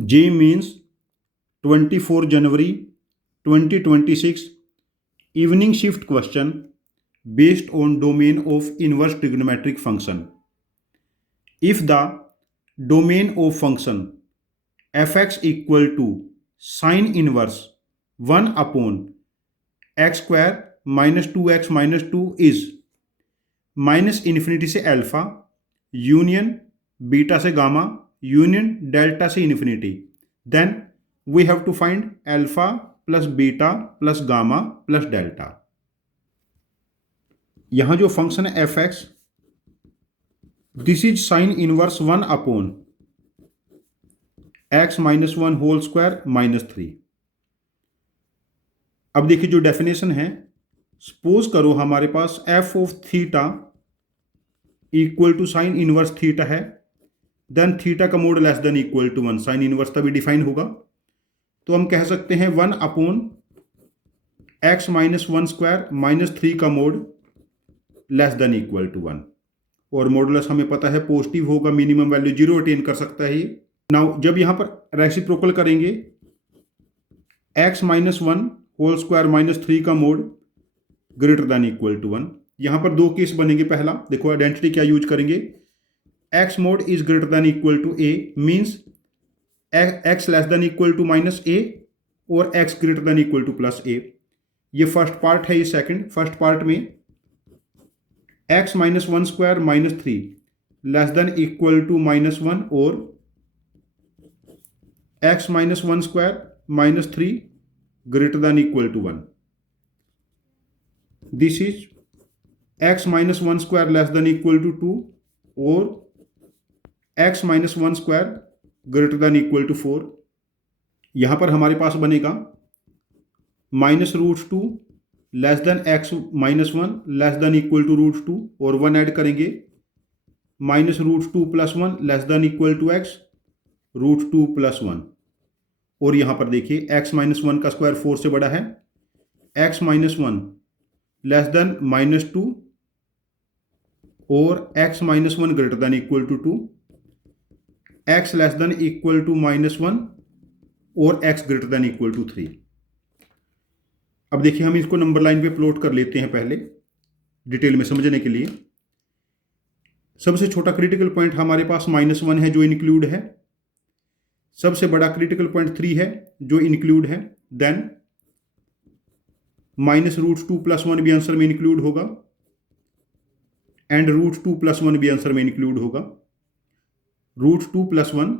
JEE Mains 24 January 2026 evening shift question based on domain of inverse trigonometric function. If the domain of function fx equal to sine inverse 1 upon x square minus 2x minus 2 is minus infinity से alpha union beta से gamma union delta से infinity, then we have to find alpha plus beta plus gamma plus delta. यहां जो function है F X, this is sine inverse 1 upon x minus 1 whole square minus 3. अब देखिए जो definition है, suppose करो हमारे पास F of theta equal to sine inverse theta है, देन थीटा का mod less than equal to 1, sine inverse तभी डिफाइन होगा. तो हम कह सकते हैं 1 upon x minus 1 square minus 3 का mod less than equal to 1. और मॉडुलस हमें पता है पॉजिटिव होगा, मिनिमम वैल्यू 0 अटेन कर सकता है. नाउ जब यहां पर रेसिप्रोकल करेंगे x minus 1 whole square minus 3 का mod greater than equal to 1. यहां पर दो केस बनेंगे. पहला देखो आइडेंटिटी क्या यूज करेंगे, X mod is greater than equal to A means X less than equal to minus A और x greater than equal to plus A. ये फर्स्ट पार्ट है. ये सेकंड, फर्स्ट पार्ट में X minus 1 square minus 3 less than equal to minus 1 और x minus 1 square minus 3 greater than equal to 1. This is X minus 1 square less than equal to 2 और x minus 1 square greater than equal to 4. यहां पर हमारे पास बनेगा minus root 2 less than x minus 1 less than equal to root 2 और 1 add करेंगे minus root 2 plus 1 less than equal to x root 2 plus 1. और यहां पर देखिए एक्स माइनस 1 का स्क्वायर 4 से बड़ा है, x minus 1 less than minus 2 और x minus 1 greater than equal to 2, x less than equal to minus 1 और x greater than equal to 3. अब देखिए हम इसको नंबर लाइन पे प्लॉट कर लेते हैं पहले डिटेल में समझने के लिए. सबसे छोटा क्रिटिकल पॉइंट हमारे पास माइनस 1 है जो इंक्लूड है, सबसे बड़ा क्रिटिकल पॉइंट 3 है जो इंक्लूड है, देन माइनस रूट 2 प्लस 1 भी आंसर में इंक्लूड होगा एंड रूट 2 प्लस 1 भी आंसर में इंक्लूड होगा. Root 2 plus 1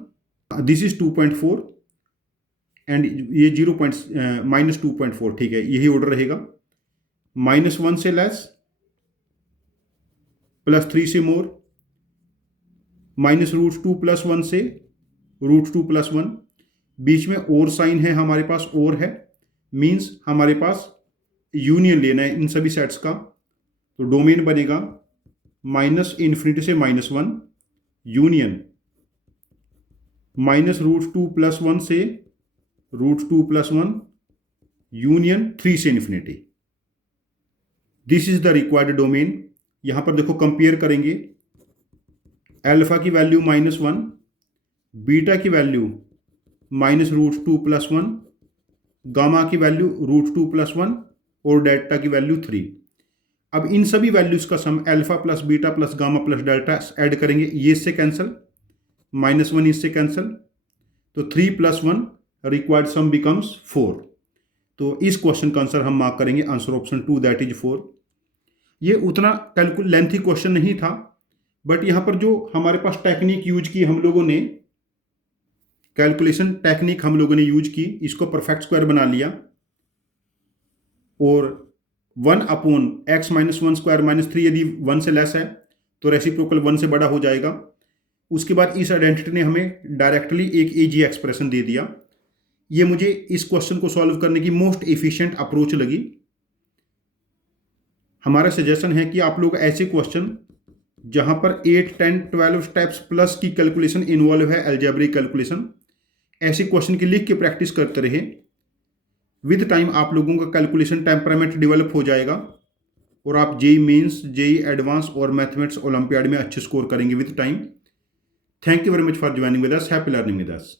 this is 2.4 and ये 0 माइनस 2.4. ठीक है, यही ऑर्डर रहेगा. माइनस 1 से लेस प्लस 3 से मोर, माइनस रूट 2 प्लस 1 से रूट 2 प्लस 1. बीच में और साइन है हमारे पास, और है मीन्स हमारे पास यूनियन लेना है इन सभी सेट्स का. तो डोमेन बनेगा माइनस इन्फिनिटी से minus 1 union minus root 2 plus 1 से रूट 2 प्लस 1 यूनियन 3 से infinity. This is the required domain. यहां पर देखो कंपेयर करेंगे, अल्फा की वैल्यू माइनस 1, बीटा की value minus root 2 plus 1, gamma की वैल्यू रूट 2 प्लस 1 और डेल्टा की वैल्यू 3. अब इन सभी वैल्यूज का sum alpha plus beta plus gamma plus delta add करेंगे, ये इससे कैंसिल, माइनस 1 इससे कैंसिल, तो 3 प्लस 1 रिक्वायर्ड सम बिकम्स 4. तो इस क्वेश्चन का आंसर हम मार्क करेंगे आंसर ऑप्शन 2 दैट इज 4. ये उतना लेंथी क्वेश्चन नहीं था, बट यहां पर जो हमारे पास टेक्निक यूज की हम लोगों ने, कैलकुलेशन टेक्निक हम लोगों ने यूज की, इसको परफेक्ट स्क्वायर बना लिया और 1 upon x minus 1 square minus 3 यदि 1 से लेस है तो रेसिप्रोकल 1 से बड़ा हो जाएगा. उसके बाद इस आइडेंटिटी ने हमें डायरेक्टली एक एजी एक्सप्रेशन दे दिया. ये मुझे इस क्वेश्चन को सॉल्व करने की मोस्ट एफिशिएंट अप्रोच लगी. हमारा सजेशन है कि आप लोग ऐसे क्वेश्चन जहां पर 8, 10, 12 स्टेप्स प्लस की कैलकुलेशन इन्वॉल्व है, अलजेब्रिक कैलकुलेशन, ऐसे क्वेश्चन की लिख के प्रैक्टिस करते रहे. विद टाइम आप लोगों का कैलकुलेशन टेम्परामेंट डेवलप हो जाएगा और आप जेई मेंस, जेई एडवांस और मैथमेटिक्स ओलंपियाड में अच्छे स्कोर करेंगे with time. Thank you very much for joining with us. Happy learning with us.